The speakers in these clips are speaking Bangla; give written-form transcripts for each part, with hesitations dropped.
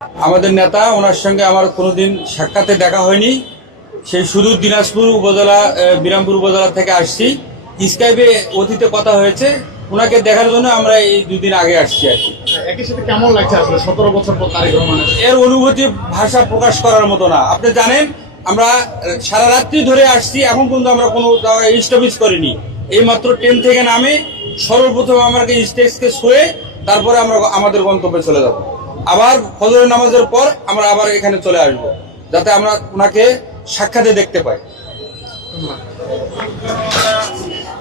আমাদের নেতা, ওনার সঙ্গে আমার কোনোদিন সাক্ষাতে দেখা হয়নি। সেই সুদূর দিনাজপুর উপজেলা, বিরামপুর উপজেলা থেকে আসছি। স্কাইপে অতীতে কথা হয়েছে, ওনাকে দেখার জন্য আমরা এই দুদিন আগে আসছি আর কি। একই সাথে কেমন লাগছে আসলে 17 বছর পর তারেক রহমানের? এর অনুভূতি ভাষা প্রকাশ করার মতো না। আপনি জানেন, আমরা সারা রাত্রি ধরে আসছি, এখন পর্যন্ত আমরা কোনো স্টপেজ করিনি। এই মাত্র ট্রেন থেকে নামে সর্বপ্রথম আমাকে স্টেজকে শুয়ে তারপরে আমরা আমাদের গন্তব্যে চলে যাব। আবার ফজরের নামাজের পর আমরা আবার এখানে চলে আসব, যাতে আমরা ওনাকে সাক্ষাতে দেখতে পাই।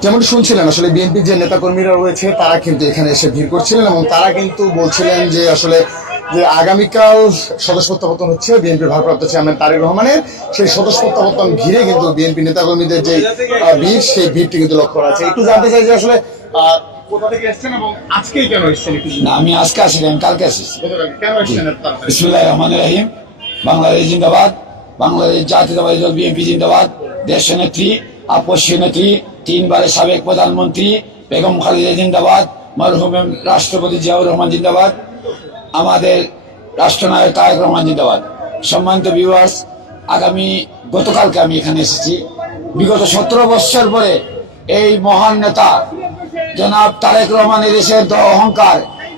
যেমন শুনছিলেন, আসলে বিএনপির যে নেতাকর্মীরা রয়েছে তারা কিন্তু এখানে এসে ভিড় করছিলেন এবং তারা কিন্তু বলছিলেন যে আসলে যে আগামীকাল সদস্য প্রত্যাবর্তন হচ্ছে বিএনপির ভারপ্রাপ্ত চেয়ারম্যান তারেক রহমানের, সেই সদস্য প্রত্যাবর্তন ঘিরে কিন্তু বিএনপি নেতাকর্মীদের যে ভিড়, সেই ভিড়টি কিন্তু লক্ষ্য করা আছে। একটু জানতে চাই যে আসলে কোথা থেকে এসেছেন এবং আজকেই কেন এসেছেন? না, আমি আজকে আসিনি, আমি কালকে এসেছি। কেন এসেছেন? বিসমিল্লাহির রহমানির রহিম। বাংলাদেশ জিন্দাবাদ, বাংলাদেশ জাতীয়তাবাদী দল বিএনপি জিন্দাবাদ। দেশ নেত্রী, আপসী নেত্রী, 3 বারের সাবেক প্রধানমন্ত্রী বেগম খালেদা জিন্দাবাদ। মরহুম রাষ্ট্রপতি জিয়াউর রহমান জিন্দাবাদ। আমাদের রাষ্ট্রনায়ক তারেক রহমান জিন্দাবাদ। সম্মানিত ভিউয়ার্স, গতকালকে আমি এখানে এসেছি। বিগত 17 বছর পরে এই মহান নেতা জনাব তারেক রহমান এদেশের অহংকার।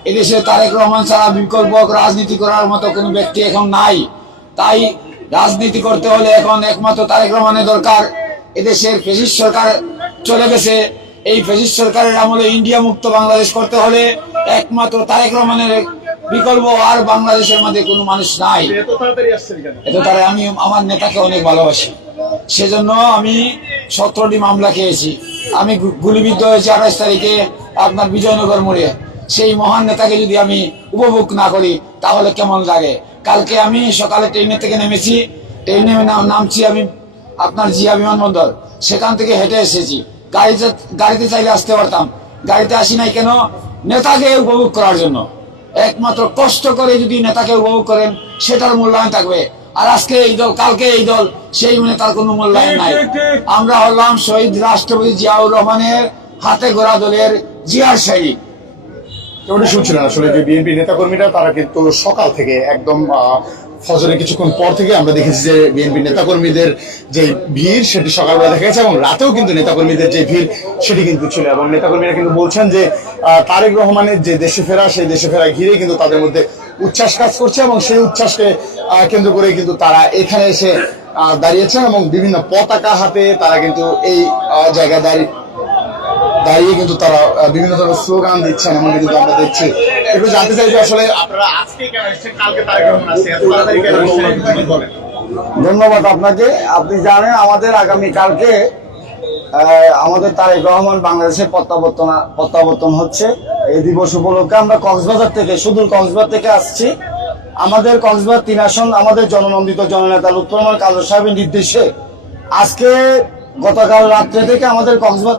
এদেশে তারেক রহমান ছাড়া বিকল্প রাজনীতি করার মতো কোনো ব্যক্তি এখন নাই। তাই রাজনীতি করতে হলে এখন একমাত্র তারেক রহমানের দরকার। এদেশের ফ্যাসিস্ট সরকার চলে গেছে, এই ফ্যাসিস্ট সরকারের আমলে ইন্ডিয়া মুক্ত বাংলাদেশ করতে হলে একমাত্র তারেক রহমানের বিকল্প আর বাংলাদেশের মধ্যে কোনো মানুষ নাই। এত তাড়াতাড়ি আসছেন কেন? এত তারা আমি আমার নেতাকে অনেক ভালোবাসি, সেজন্য আমি 17টি মামলা খেয়েছি। আমি গুলিবিদ্ধ হয়েছি 28 তারিখে আপনার বিজয়নগর মোড়ে। সেই মহান নেতাকে যদি আমি উপভোগ না করি তাহলে কেমন লাগে? কালকে আমি সকালে ট্রেনে থেকে নেমেছি, ট্রেনে নামছি আমি আপনার জিয়া বিমানবন্দর, সেখান থেকে হেঁটে এসেছি। গাড়িতে চাইলে আসতে পারতাম, গাড়িতে আসি নাই কেন? নেতাকে উপভোগ করার জন্য। একমাত্র কষ্ট করে যদি নেতাকে উপভোগ করেন সেটার মূল্যায়ন থাকবে। আর আজকে এই দল, কালকে এই দল, সেই নেতার কোনো মূল্যায়ন নাই। আমরা হলাম শহীদ রাষ্ট্রপতি জিয়াউর রহমানের হাতে গড়া দলের জিয়ার সৈনিক। যেমনটি শুনছিলেন, আসলে যে বিএনপি নেতাকর্মীরা তারা কিন্তু সকাল থেকে একদম ফজরের কিছুক্ষণ পর থেকে আমরা দেখেছি যে বিএনপি নেতাকর্মীদের যে ভিড় সেটি সকালবেলা দেখা গেছে এবং রাতেও কিন্তু নেতাকর্মীদের যে ভিড় সেটি কিন্তু ছিল। এবং নেতাকর্মীরা কিন্তু বলছেন যে তারেক রহমানের যে দেশে ফেরা, সেই দেশে ফেরা ঘিরে কিন্তু তাদের মধ্যে উচ্ছ্বাস কাজ করছে এবং সেই উচ্ছ্বাসকে কেন্দ্র করে কিন্তু তারা এখানে এসে দাঁড়িয়েছেন এবং বিভিন্ন পতাকা হাতে তারা কিন্তু এই জায়গায় দাঁড়িয়ে কিন্তু তারা বিভিন্ন ধরনের স্লোগান দিচ্ছেন, এমন কিন্তু আমরা দেখছি। একটু জানতে চাই যে আসলে আপনারা আজকে কেন এসেছেন? কালকে তারেক রহমান আসছে, এত তাড়াতাড়ি কেন এসেছেন বলেন। ধন্যবাদ আপনাকে। আপনি জানেন আমাদের আগামী কালকে আমাদের তারেক রহমান বাংলাদেশে প্রত্যাবর্তন হচ্ছে। এই দিবস উপলক্ষে আমরা কক্সবাজার থেকে, সুদূর কক্সবাজার থেকে আসছি। আমাদের কক্সবাজার 3 আসন আমাদের জননন্দিত জননেতা লুৎফর রহমান কাজল সাহেবের নির্দেশে আজকে গতকাল রাত্রে থেকে আমাদের কক্সবাজার